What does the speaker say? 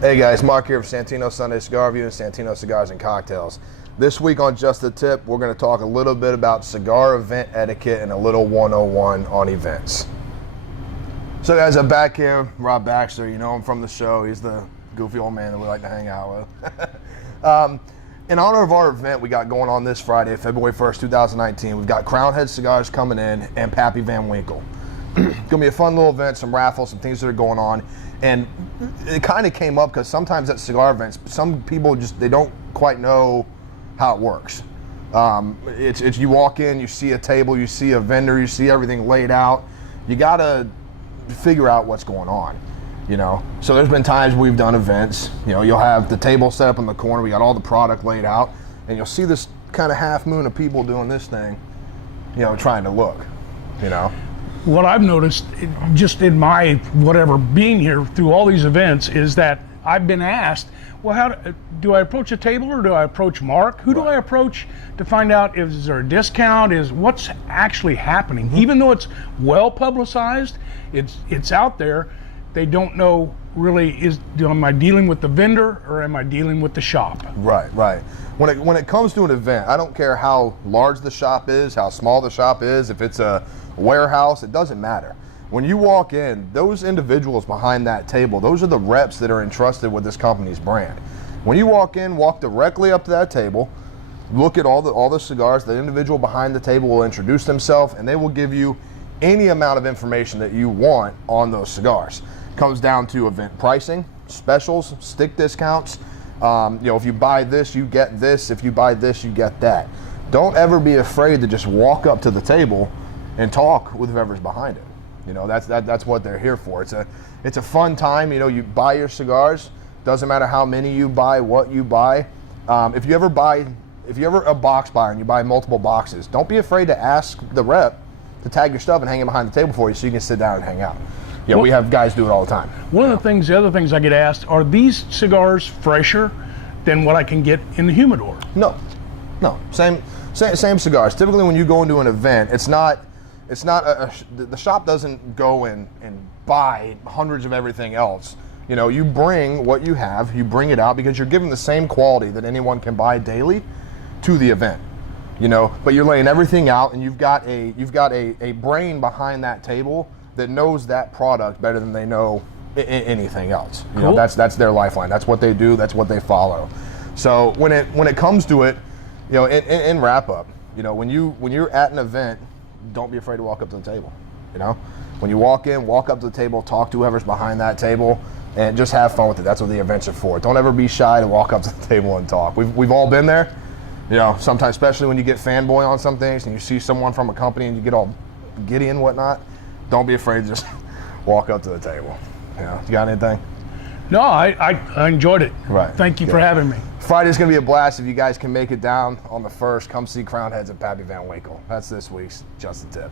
Hey guys, Mark here from Santino Sunday Cigar Review and Santino Cigars and Cocktails. This week on Just the Tip, we're going to talk a little bit about cigar event etiquette and a little 101 on events. So guys, I'm back here, Rob Baxter. You know him from the show. He's the goofy old man that we like to hang out with. In honor of our event we got going on this Friday, February 1st, 2019, we've got Crowned Heads Cigars coming in and Pappy Van Winkle. It's going to be a fun little event, some raffles, some things that are going on. And it kind of came up because sometimes at cigar events, some people they don't quite know how it works. It's you walk in, you see a table, you see a vendor, you see everything laid out. You got to figure out what's going on, you know. So there's been times we've done events, you know, you'll have the table set up in the corner, we got all the product laid out, and you'll see this kind of half moon of people doing this thing, you know, trying to look, you know. What I've noticed just in my being here through all these events is that I've been asked, well, how do I approach a table or do I approach Mark? Who do I approach to find out if is there a discount, is what's actually happening? Mm-hmm. Even though it's well publicized, it's out there, they don't know really, am I dealing with the vendor or am I dealing with the shop? Right. When it comes to an event, I don't care how large the shop is, how small the shop is, if it's a warehouse, it doesn't matter. When you walk in, those individuals behind that table, those are the reps that are entrusted with this company's brand. When you walk in, walk directly up to that table, look at all the cigars. The individual behind the table will introduce themselves and they will give you any amount of information that you want on those cigars. Comes down to event pricing, specials, stick discounts. You know, if you buy this, you get this. If you buy this, you get that. Don't ever be afraid to just walk up to the table and talk with whoever's behind it. You know, that's what they're here for. It's a fun time. You know, you buy your cigars. Doesn't matter how many you buy, what you buy. If you're ever a box buyer and you buy multiple boxes, don't be afraid to ask the rep to tag your stuff and hang it behind the table for you so you can sit down and hang out. Yeah, we have guys do it all the time. One of the other things I get asked, are these cigars fresher than what I can get in the humidor? No, same cigars. Typically when you go into an event, the shop doesn't go and buy hundreds of everything else. You know, you bring what you have, you bring it out because you're giving the same quality that anyone can buy daily to the event. You know, but you're laying everything out and you've got a brain behind that table that knows that product better than they know anything else. You know, that's their lifeline. That's what they do. That's what they follow. So when it comes to it, you know, in wrap up, you know, when you're at an event, don't be afraid to walk up to the table. You know, when you walk in, walk up to the table, talk to whoever's behind that table, and just have fun with it. That's what the events are for. Don't ever be shy to walk up to the table and talk. We've all been there. You know, sometimes, especially when you get fanboy on some things and you see someone from a company and you get all giddy and whatnot, don't be afraid to just walk up to the table. You know, you got anything? No, I enjoyed it. Right. Thank you for having me. Friday's going to be a blast. If you guys can make it down on the 1st, come see Crowned Heads and Pappy Van Winkle. That's this week's Just the Tip.